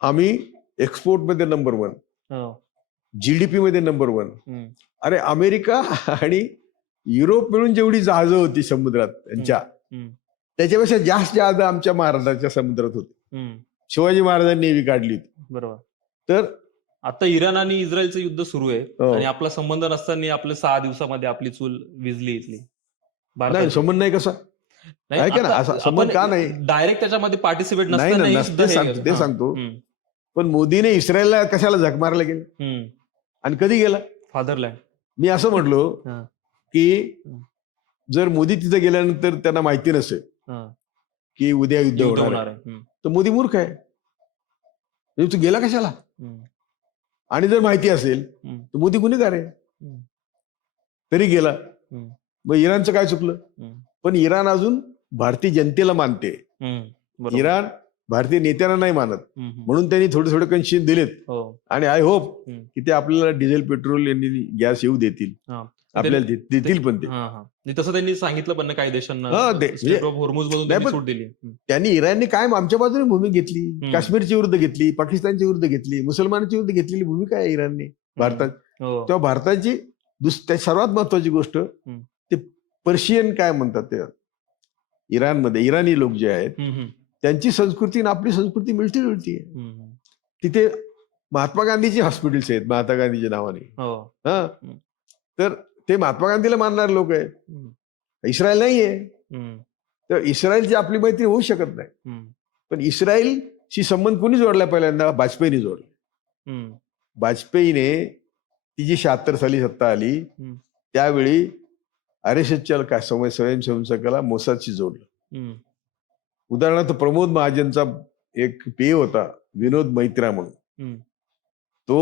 आम्ही एक्सपोर्ट मध्ये नंबर 1, जीडीपी मध्ये नंबर 1. अरे अमेरिका आणि युरोप मिळून जेवढी जहाजं होती समुद्रात त्यांच्या, त्याच्यापेक्षा जास्त जहाजं आमच्या महाराष्ट्राच्या समुद्रात होती. शिवाजी महाराजांनी नेव्ही काढली होती. बरोबर. तर आता इराण आणि इस्रायलचं युद्ध सुरू आहे आणि आपला संबंध नसताना आपल्या 6 दिवसामध्ये आपली चूल विजली इथली. नाही संबंध नाही कसा? नाही का ना, असा संबंध का नाही? डायरेक्ट त्याच्यामध्ये पार्टिसिपेट ते सांगतो. पण मोदीने इस्रायलला कशाला झक मारायला गेले आणि कधी गेला? फादरलँड. मी असं म्हटलो की जर मोदी तिथे गेल्यानंतर त्यांना माहिती नसेल की उद्या युद्ध होणार आहे तर मोदी मूर्ख आहे. तू गेला कशाला? आणि जर माहिती असेल तर मोदी गुन्हेगार आहे. तरी गेला. मग इराणचं काय चुकलं? पण इराण अजून भारतीय जनतेला मानते. इराण भारतीय नेत्यांना नाही मानत. म्हणून त्यांनी थोडे कन्सेशन दिलेत. आणि आय होप की ते आपल्याला डिझेल पेट्रोल यांनी गॅस येऊ देतील. आपल्याला देतील पण ते तसं त्यांनी सांगितलं पण काही देशांना सूट दिली. त्यांनी इराणने कायम आमच्या बाजूने भूमिका घेतली. काश्मीरची विरुद्ध घेतली, पाकिस्तानची विरुद्ध घेतली, मुसलमानांची विरुद्ध घेतलेली भूमिका आहे इराणने भारतात. तेव्हा भारताची सर्वात महत्वाची गोष्ट ते पर्शियन काय म्हणतात ते इराणमध्ये इराणी लोक जे आहेत त्यांची संस्कृती आणि आपली संस्कृती मिळती जुळती आहे. तिथे महात्मा गांधीची हॉस्पिटल्स आहेत महात्मा गांधीच्या नावाने. तर ते महात्मा गांधीला मानणारे लोक आहेत. इस्रायल नाहीये. तर इस्रायलची आपली मैत्री होऊ शकत नाही. पण इस्रायलशी संबंध कोणी जोडला? पहिल्यांदा वाजपेयीने जोडला. वाजपेयीने ती जी 76 साली सत्ता आली त्यावेळी RSSच्या काय स्वयंसेवकाला मोसादशी जोडलं. उदाहरणार्थ प्रमोद महाजनचा एक पेय होता विनोद मैत्रा म्हणून, तो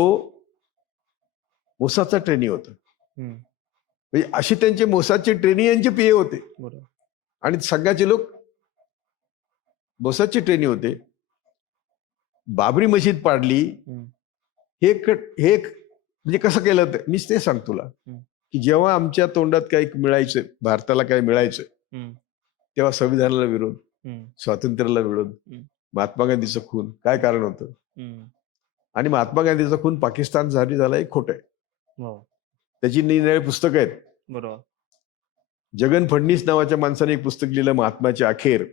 मोसादचा ट्रेनी होता. म्हणजे असे त्यांचे मोसादचे ट्रेनी यांचे पेय होते. आणि सगळ्याचे लोक मोसादचे ट्रेनी होते. बाबरी मशीद पाडली. हे म्हणजे कसं केलं मीच ते सांग तुला की जेव्हा आमच्या तोंडात काही मिळायचं, भारताला काही मिळायचं, तेव्हा संविधानाला विरोध, स्वातंत्र्याला विरोध, महात्मा गांधीचं खून. काय कारण होतं? आणि महात्मा गांधीचा खून पाकिस्तानसाठी झाला हे खोटं आहे. त्याची निरनिराळी पुस्तकं आहेत. बरोबर. जगन फडणीस नावाच्या माणसाने एक पुस्तक लिहिलं महात्माचे अखेर.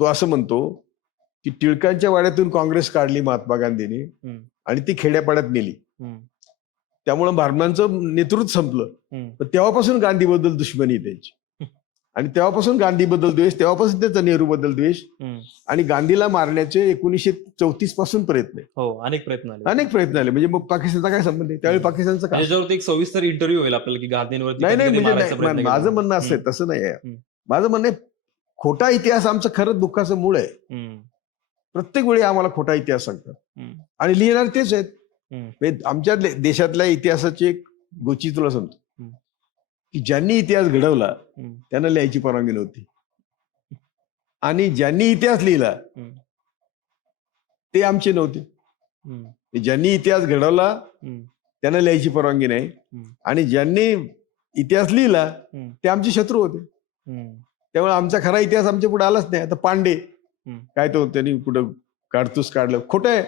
तो असं म्हणतो की टिळकांच्या वाड्यातून काँग्रेस काढली महात्मा गांधीने आणि ती खेड्यापाड्यात नेली. त्यामुळे भारताचं नेतृत्व संपलं. पण तेव्हापासून गांधीबद्दल दुश्मनी त्यांची. आणि तेव्हापासून गांधीबद्दल द्वेष, तेव्हापासून त्याचा नेहरूबद्दल द्वेष, आणि गांधीला मारण्याचे 1934 पासून प्रयत्न आहे. हो, अनेक प्रयत्न आले. अनेक प्रयत्न आले. म्हणजे मग पाकिस्तानचा काय संबंध आहे? त्यावेळी पाकिस्तानचं काय? त्याच्यावरती एक सविस्तर इंटरव्ह्यू होईल आपल्याला की गांधींवरती नाही कधी-कधी मारायचा म्हणजे प्रयत्न माझं केला. म्हणणं असं आहे, तसं नाही आहे. माझं म्हणणं आहे, खोटा इतिहास आमचं खरंच दुःखाचं मूळ आहे. प्रत्येक वेळी आम्हाला खोटा इतिहास सांगतात आणि लिहिणार तेच आहेत. म्हणजे आमच्या देशातल्या इतिहासाची एक गोची तुला सांगतो की ज्यांनी इतिहास घडवला त्यांना लिहायची परवानगी नव्हती, आणि ज्यांनी इतिहास लिहिला ते आमचे नव्हते. ज्यांनी इतिहास घडवला त्यांना लिहायची परवानगी नाही, आणि ज्यांनी इतिहास लिहिला ते आमचे शत्रू होते. त्यामुळे आमचा खरा इतिहास आमच्या पुढे आलाच नाही. आता पांडे काय, तो त्यांनी कुठं काडतूस काढलं, खोटं आहे.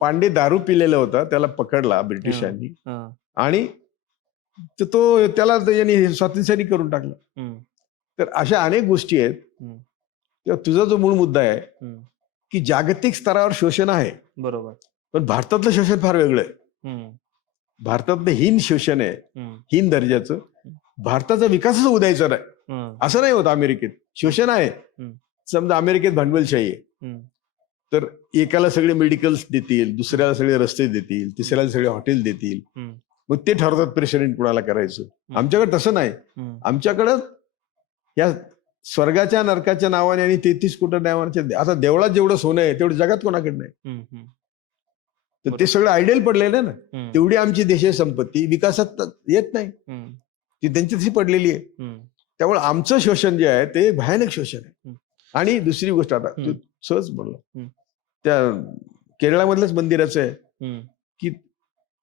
पांडे दारू पिलेला होता, त्याला पकडला ब्रिटिशांनी, आणि तो त्याला यांनी स्वातंत्र्याने करून टाकलं. तर अशा अनेक गोष्टी आहेत. तेव्हा तुझा जो मूळ मुद्दा आहे की जागतिक स्तरावर शोषण आहे, बरोबर, पण भारतातलं शोषण फार वेगळं आहे. भारतातलं हीन शोषण आहे, हीन दर्जाचं. भारताचा विकासच उद्यायचा नाही असं नाही होत. अमेरिकेत शोषण आहे. समजा अमेरिकेत भांडवलशाही आहे, तर एकाला सगळे मेडिकल्स देतील, दुसऱ्याला सगळे रस्ते देतील, तिसऱ्याला सगळे हॉटेल देतील, मग ते ठरवतात प्रेसिडेंट कुणाला करायचं. आमच्याकडे तसं नाही. आमच्याकडं या स्वर्गाच्या नरकाच्या नावाने आणि 33 कोटी नावाचे, आता देवळात जेवढं सोनं आहे तेवढं जगात कोणाकडे नाही. तर ते सगळं आयडियल पडलेलं आहे ना. तेवढी आमची देशीय संपत्ती विकासात येत नाही, ती त्यांच्याशी पडलेली आहे. त्यामुळे आमचं शोषण जे आहे ते भयानक शोषण आहे. आणि दुसरी गोष्ट, आता तू सहज म्हणलं, त्या केरळमधल्याच मंदिराचं आहे की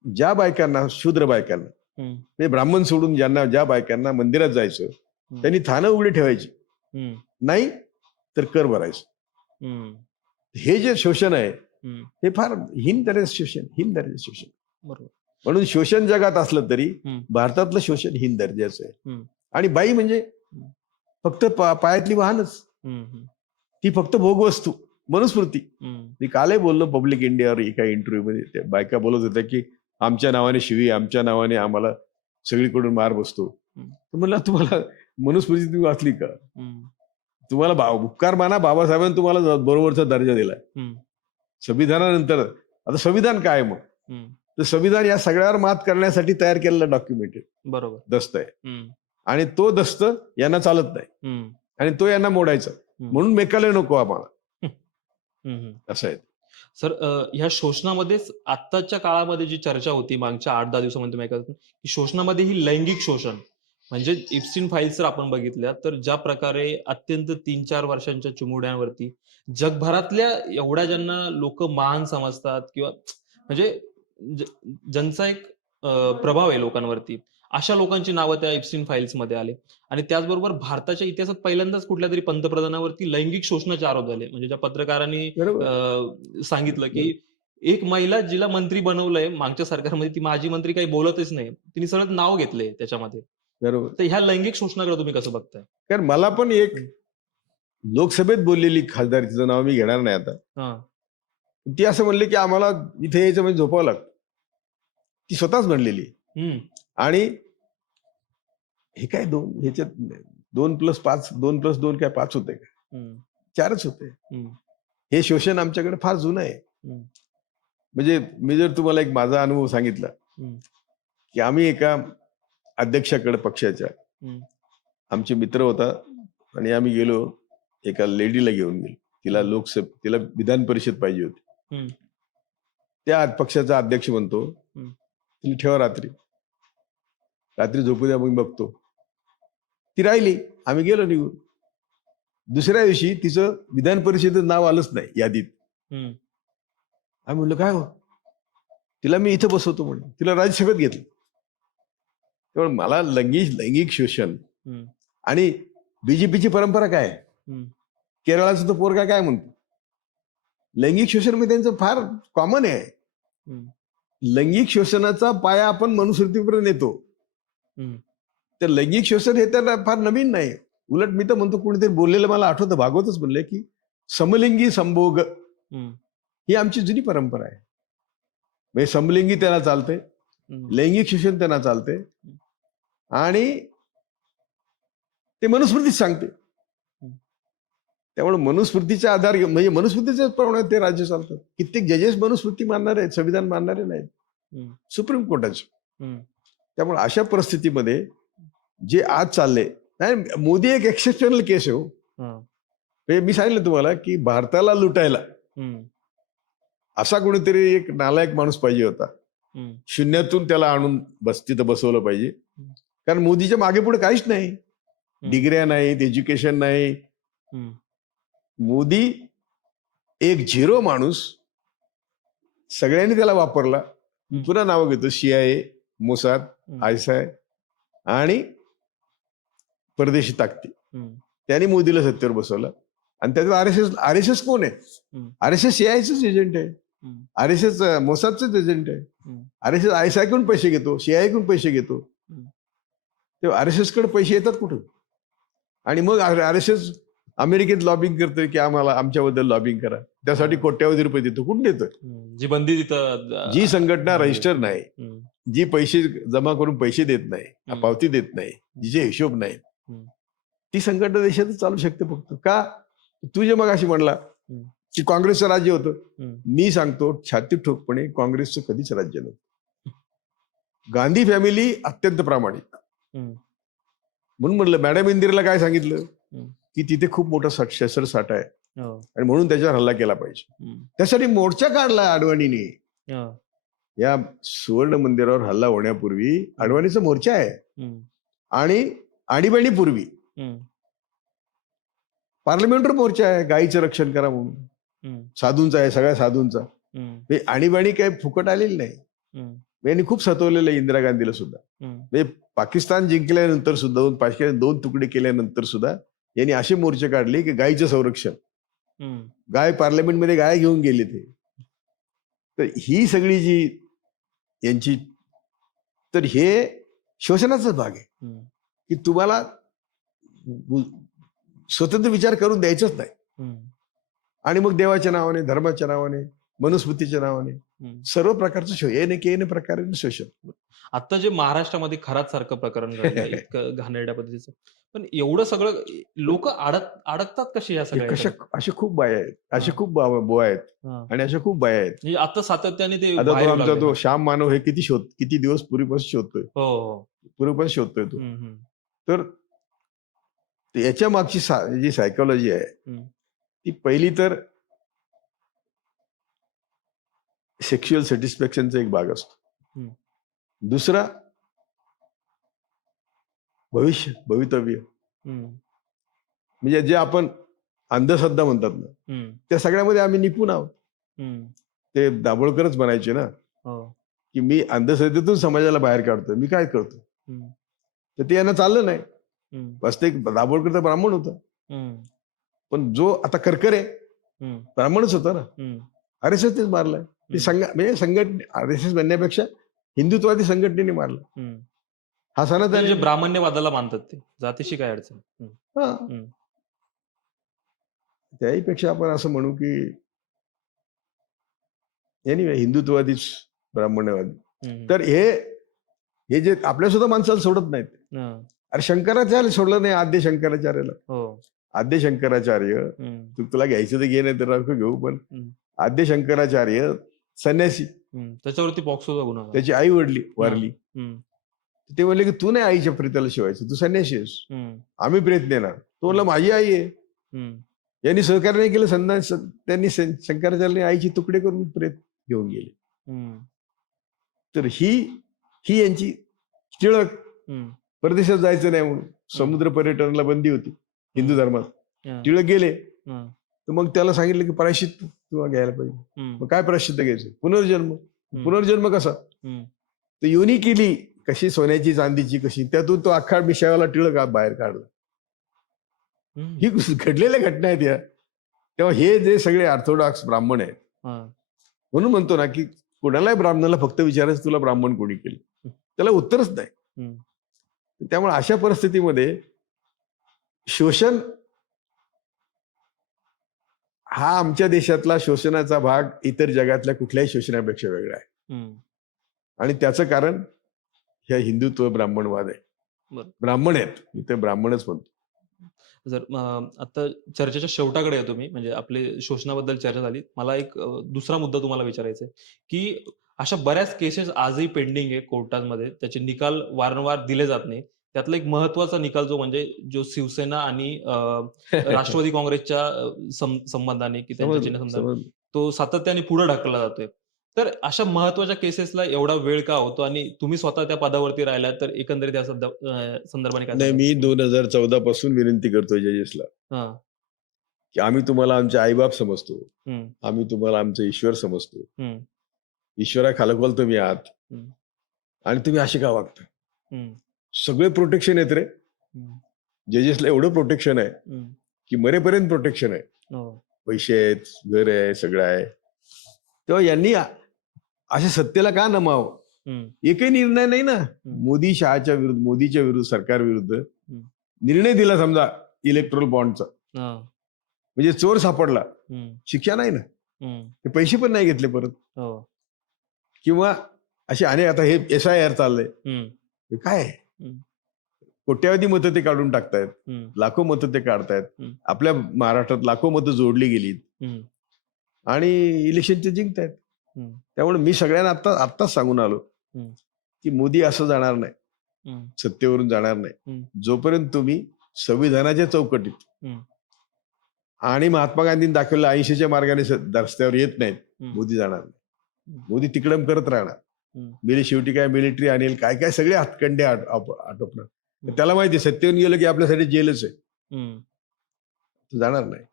ज्या बायकांना, शूद्र बायकांना, म्हणजे ब्राह्मण सोडून ज्या बायकांना मंदिरात जायचं, त्यांनी थानं उघडी ठेवायची, नाही तर कर भरायचं. हे जे शोषण आहे हे फार हीन दर्जाचं शोषण, हीन दर्जाचं शोषण. बरोबर. म्हणून शोषण जगात असलं तरी भारतातलं शोषण हीन दर्जाचं आहे. आणि बाई म्हणजे फक्त पायातली वाहनच, ती फक्त भोगवस्तू, मनुस्मृती. मी कालही बोललो पब्लिक इंडियावर एका इंटरव्ह्यू मध्ये, त्या बायका बोलत होत्या की आमच्या नावाने शिवी, आमच्या नावाने आम्हाला सगळीकडून मार बसतो. म्हणलं, तुम्हाला मनुस्मृती तुम्ही वाचली का? तुम्हाला उपकार माना, बाबासाहेबांनी तुम्हाला बरोबरचा दर्जा दिलाय. संविधानानंतर आता संविधान काय मग? तर संविधान या सगळ्यावर मात करण्यासाठी तयार केलेलं डॉक्युमेंट आहे, बरोबर, दस्त आहे. आणि तो दस्त यांना चालत नाही, आणि तो यांना मोडायचा, म्हणून मेकाले नको आम्हाला, असं आहे. सर, ह्या शोषणामध्येच आत्ताच्या काळामध्ये जी चर्चा होती मागच्या 8-10 दिवसामध्ये, की शोषणामध्ये ही लैंगिक शोषण, म्हणजे इप्स्टीन फाईल्स जर आपण बघितल्या तर ज्या प्रकारे अत्यंत 3-4 वर्षांच्या चिमुरड्यांवरती जगभरातल्या एवढ्या ज्यांना लोक महान समजतात, किंवा म्हणजे ज्यांचा एक प्रभाव आहे लोकांवरती, अशा लोकांची नावं त्या इप्स्टीन फाईल्स मध्ये आले. आणि त्याचबरोबर भारताच्या इतिहासात पहिल्यांदाच कुठल्या तरी पंतप्रधानावरती लैंगिक शोषणाचे आरोप झाले. म्हणजे ज्या पत्रकारांनी सांगितलं की एक महिला जिला मंत्री बनवलंय मागच्या सरकारमध्ये, ती माजी मंत्री काही बोलतच नाही, तिने सरळ नाव घेतलंय त्याच्यामध्ये. बरोबर. तर ह्या लैंगिक शोषणाकडे तुम्ही कसं बघताय? कारण मला पण एक लोकसभेत बोललेली खासदार, तिचं नाव मी घेणार नाही आता, ती असं म्हणली की आम्हाला इथे यायचं म्हणजे झोपावं लागतं. ती स्वतःच म्हणलेली. आणि हे काय ह्याच्यात 2+5, 2+2 काय 5 होते का? 4च होते. हे शोषण आमच्याकडे फार जुनं आहे. म्हणजे मी जर तुम्हाला एक माझा अनुभव सांगितला की आम्ही एका अध्यक्षाकडे पक्षाच्या, आमचे मित्र होता, आणि आम्ही गेलो, एका लेडीला घेऊन गेलो, तिला विधान परिषद पाहिजे होती. त्या पक्षाचा अध्यक्ष म्हणतो, तुम्ही ठेवा, रात्री झोपू द्या, मग बघतो. ती राहिली, आम्ही गेलो निघून. दुसऱ्या दिवशी तिचं विधान परिषदेत नाव आलंच नाही यादीत. आम्ही म्हणलं काय हो, तिला मी इथं बसवतो म्हणून तिला राज्यसभेत घेतलं. त्यामुळे मला लैंगिक शोषण, आणि बीजेपीची परंपरा काय, केरळाचा तो पोरगा काय म्हणतो, लैंगिक शोषण म्हणजे त्यांचं फार कॉमन आहे. लैंगिक शोषणाचा पाया आपण मनुस्मृतीपर्यंत येतो. तर लैंगिक शोषण हे तर फार नवीन नाही. उलट मी तर म्हणतो, कुणीतरी बोललेलं मला आठवतं, भागवतच म्हणले की समलिंगी संभोग ही आमची जुनी परंपरा आहे. म्हणजे समलिंगी त्यांना चालते, लैंगिक शोषण त्यांना चालते, आणि ते मनुस्मृतीच सांगते. त्यामुळे मनुस्मृतीच्या आधार म्हणजे मनुस्मृतीच्याच प्रमाणात ते राज्य चालतात. कित्येक जजेस मनुस्मृती मानणारे आहेत, संविधान मानणारे नाहीत, सुप्रीम कोर्टाचे. त्यामुळे अशा परिस्थितीमध्ये जे आज चालले, नाही मोदी एक एक्सेप्शनल केस आहे हो. म्हणजे मी सांगितलं तुम्हाला की भारताला लुटायला असा कोणीतरी एक नालायक माणूस पाहिजे होता, शून्यातून त्याला आणून तिथं बसवलं पाहिजे. कारण मोदीच्या मागे पुढे काहीच नाही, डिग्र्या नाहीत, एज्युकेशन नाही. मोदी एक झिरो माणूस, सगळ्यांनी त्याला वापरला. पुन्हा नावं घेतो, CIA, मोसाद, ISI आणि परदेशी ताकदी, त्यांनी मोदीला सत्तेवर बसवलं. आणि त्याच्यात RSS कोण आहे? RSS CIAचंच एजंट आहे, RSS मोसादचंच एजंट आहे. RSS ISI कडून पैसे घेतो, CIA कडून पैसे घेतो. तेव्हा RSS कडे पैसे येतात कुठून? आणि मग RSS अमेरिकेत लॉबिंग करतोय की आम्हाला आमच्याबद्दल लॉबिंग करा, त्यासाठी कोट्यावधी रुपये देतो. कुठून देतोय? जी बंदी तिथं, जी संघटना रजिस्टर नाही, जी पैसे जमा करून पैसे देत नाही, पावती देत नाही, जिचे हिशोब नाही, ती संघटना देशातच चालू शकते फक्त. का? तू जे मग अशी म्हणला की काँग्रेसचं राज्य होतं, मी सांगतो छाती ठोकपणे, काँग्रेसचं कधीच राज्य नव्हतं. गांधी फॅमिली अत्यंत प्रामाणिक. म्हणून म्हणलं, मॅडम इंदिरेला काय सांगितलं की तिथे खूप मोठा शस्त्रसाठा आहे आणि म्हणून त्याच्यावर हल्ला केला पाहिजे. त्यासाठी मोर्चा काढला अडवाणीने. या सुवर्ण मंदिरावर हल्ला होण्यापूर्वी अडवाणीचा मोर्चा आहे. आणि आणीबाणीपूर्वी पार्लमेंटवर मोर्चा आहे, गायीचं रक्षण करा म्हणून. साधूंचा आहे, सगळ्या साधूंचा. आणीबाणी काही फुकट आलेली नाही. यांनी खूप सतवलेलं आहे इंदिरा गांधीला सुद्धा. म्हणजे पाकिस्तान जिंकल्यानंतर सुद्धा, पाकिस्तान 2 तुकडे केल्यानंतर सुद्धा यांनी असे मोर्चे काढले की गायीचं संरक्षण. गाय पार्लमेंटमध्ये गाय घेऊन गेले ते. तर ही सगळी जी यांची, तर हे शोषणाचाच भाग आहे की तुम्हाला स्वतंत्र विचार करून द्यायचंच नाही. आणि मग देवाच्या नावाने, धर्माच्या नावाने, मनुस्मृतीच्या नावाने सर्व प्रकारचं येणे प्रकारे शोषण. आता जे महाराष्ट्रामध्ये खरात सारखं प्रकरण घडलं, इतकं घाणेरड्या पद्धतीचं, पण एवढं सगळं लोक अडकतात कसे या सगळ्या? असे खूप बाया आहेत, असे खूप बुवा आहेत आणि अशा खूप बाया आहेत. म्हणजे आता सातत्याने ते आता तो आमचा तो श्याम मानव हे किती दिवस पूर्वीपासून शोधतोय. पूर्वीपासून शोधतोय तो. तर याच्या मागची जी सायकोलॉजी आहे ती पहिली तर सेक्शुअल सॅटिस्फॅक्शनचा एक भाग असतो. दुसरा भवितव्य, म्हणजे जे आपण अंधश्रद्धा म्हणतात ना, त्या सगळ्यामध्ये आम्ही निपुण आहोत. ते दाभोळकरच म्हणायचे ना की मी अंधश्रद्धेतून समाजाला बाहेर काढतोय, मी काय करतो. तर ते यांना चाललं नाही. वास्तविक दाभोळकर तर ब्राह्मण होता, पण जो आता करकर आहे ब्राह्मणच होता ना. RSS तेच मारलाय. म्हणजे संघटने RSS बनण्यापेक्षा हिंदुत्वादी संघटनेने मारलं. हा सनातन ब्राह्मण्यवादाला मानतात ते, जातीशी काय अडचण. त्याहीपेक्षा आपण असं म्हणू की एनिवे हिंदुत्ववादीच ब्राह्मण्यवादी. तर हे जे आपल्या सुद्धा माणसाला सोडत नाहीत. अरे शंकराचार्य सोडलं नाही, आद्य शंकराचार्याला. आद्य शंकराचार्य, तुला घ्यायचं तर घे, नाही तर घेऊ, पण आद्य शंकराचार्य संन्यासी, त्याच्यावरती पॉक्सोचा गुन्हा, त्याची आई वारली. ते म्हणले की तू नाही आईच्या प्रेताला शिवायचं, तू संन्यासी आहेस, आम्ही प्रेत देणार. तो म्हणला माझी आई आहे. यांनी सहकार्य नाही केलं, त्यांनी शंकराचार्याने आईची तुकडे करून प्रेत घेऊन गेले. तर ही यांची टिळक परदेशात जायचं नाही म्हणून समुद्र पर्यटनाला बंदी होती हिंदू धर्मात. टिळक गेले तर मग त्याला सांगितलं की प्रायश्चित्त तुम्हाला घ्यायला पाहिजे. मग काय प्रायश्चित्त घ्यायचं? पुनर्जन्म कसा? तर योनी केली कशी, सोन्याची चांदीची कशी, त्यातून तो अख्खा मिशावाला टिळक बाहेर काढला. ही घडलेल्या घटना आहेत या. तेव्हा हे जे सगळे ऑर्थोडॉक्स ब्राह्मण आहेत, म्हणून म्हणतो ना की कुणालाही ब्राह्मणाला फक्त विचारायचं तुला ब्राह्मण कोणी केलं, त्याला उत्तरच नाही. त्यामुळे अशा परिस्थितीमध्ये शोषण हा आमच्या देशातला शोषणाचा भाग इतर जगातल्या कुठल्याही शोषणापेक्षा वेगळा आहे. आणि त्याचं कारण ह्या हिंदुत्व ब्राह्मणवाद आहे. ब्राह्मण आहेत, मी ते ब्राह्मणच म्हणतो. जर आता चर्चेच्या शेवटाकडे येतो मी, म्हणजे आपले शोषणाबद्दल चर्चा झाली. मला एक दुसरा मुद्दा तुम्हाला विचारायचा आहे, की अशा बऱ्याच केसेस आजही पेंडिंग आहे कोर्टामध्ये. त्याचे निकाल वारंवार दिले जात नाही. त्यातला एक महत्त्वाचा निकाल जो शिवसेना आणि राष्ट्रवादी काँग्रेसच्या संबंधाने की त्यांच्या समजलं चिन्हसंबंधाने समजलं. तो सातत्याने पुढे ढकलला जातोय. तर अशा महत्त्वाच्या केसेसला एवढा वेळ का होतो आणि तुम्ही स्वतः त्या पदावरती राहिलात, तर एकंदरीत या संदर्भाने काय नाही, सांगाल? मी 2014 पासून विनंती करतोय जजेसला, हां. की आम्ही तुम्हाला आमचे आईबाप समजतो. हं, आम्ही तुम्हाला आमचा ईश्वर समजतो. हं, ईश्वराखालोखाल तुम्ही आहात हं, आणि तुम्ही असे का वागता? हं, सगळे प्रोटेक्शन आहेत रे. हं, जजेसला एवढं प्रोटेक्शन आहे, हं. की मरेपर्यंत प्रोटेक्शन आहे. हो. पैसे आहेत, घर आहे, सगळं आहे. तेव्हा यांनी अशा सत्तेला का नमावं? हं, एकही निर्णय नाही ना. हं. मोदीच्या विरुद्ध, सरकारविरुद्ध हं. निर्णय दिला समजा इलेक्ट्रल बॉन्डचा. हां. म्हणजे चोर सापडला, हं, शिक्षा नाही ना. हं. ते पैसे पण नाही घेतले परत. हो. किंवा असे अनेक आता हे SIR चाललंय. हं, हे काय आहे? हं, कोट्यावधी मतं ते काढून टाकतायत. हं, लाखो मतं ते काढतायत. हं. आपल्या महाराष्ट्रात लाखो मतं जोडली गेलीत हं, आणि इलेक्शन ते जिंकतायत. हं, त्यामुळे मी सगळ्यांना आत्ताच सांगून आलो, हं, की मोदी असं जाणार नाही. हं, सत्तेवरून जाणार नाही. हं, जोपर्यंत तुम्ही संविधानाच्या चौकटीत हं, आणि महात्मा गांधींनी दाखवलेल्या 80च्या मार्गाने रस्त्यावर येत नाहीत, हं, मोदी जाणार नाही. हं, मोदी तिकडम करत राहणार. हं, शेवटी काय मिलिटरी आणेल, काय काय सगळे हातखंडे आटोपणार. हं. त्याला माहिती आहे सत्तेवरून गेलं की आपल्यासाठी जेलच आहे. हं. तो जाणार नाही.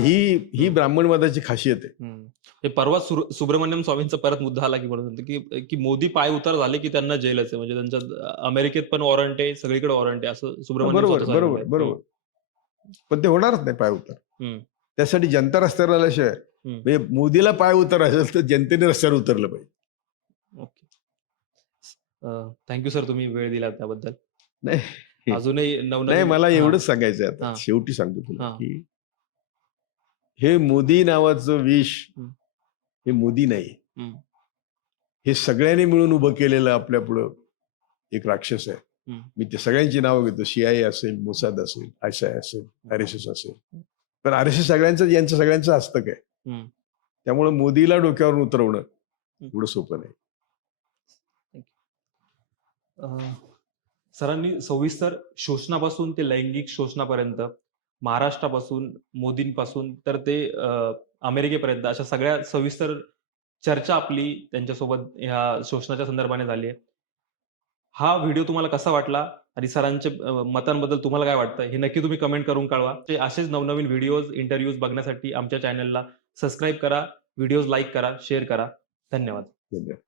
हे ही ब्राह्मणवादाची खासियत आहे. हं. हे परवा सुब्रमण्यम स्वामींचा परत मुद्दा आला की म्हणत होते, की मोदी पायउतार झाले की त्यांना जेलच आहे. म्हणजे त्यांच्या अमेरिकेत पण वॉरंट आहे, सगळीकडे वॉरंट आहे असं सुब्रमण्यम बरोबर, स्वतः बरोबर, सांगतायत. बरोबर. पण ते होणारच नाही पाय उतार. हं, त्यासाठी जनता रस्त्यावर आल्याशिवाय हं. म्हणजे मोदीला पाय उतार असेल तर जनतेने रस्त्यावर उतरलं पाहिजे. ओके. थँक यू सर तुम्ही वेळ दिला त्याबद्दल. नाही अजूनही नाही, मला हां, एवढंच सांगायचं आहे आता. हां, शेवटी सांगतो तुला, हां. की हे मोदी नावाचं विष हं, हे मोदी नाही. हं, हे सगळ्यांनी मिळून उभं केलेलं आपल्या पुढं एक राक्षस आहे. हं. मी ते सगळ्यांची नावं घेतो. CIA असेल, मोसाद असेल, ISI असेल, RSS असेल. पण RSS यांचं सगळ्यांचं हस्तक आहे. हं. त्यामुळे मोदीला डोक्यावरून उतरवणं हं. एवढं सोपं नाही. अ, सरांनी सविस्तर शोषणापासून ते लैंगिक शोषणापर्यंत, महाराष्ट्रापासून, मोदींपासून तर ते अमेरिकेपर्यंत अशा सगळ्या सविस्तर चर्चा आपली त्यांच्यासोबत ह्या शोषणाच्या संदर्भाने झाली आहे. हा व्हिडिओ तुम्हाला कसा वाटला आणि सरांच्या मतांबद्दल तुम्हाला काय वाटतं हे नक्की तुम्ही कमेंट करून कळवा. ते असेच नवनवीन व्हिडिओज, इंटरव्ह्यूज बघण्यासाठी आमच्या चॅनलला सबस्क्राईब करा, व्हिडिओज लाईक करा, शेअर करा. धन्यवाद. धन्यवाद.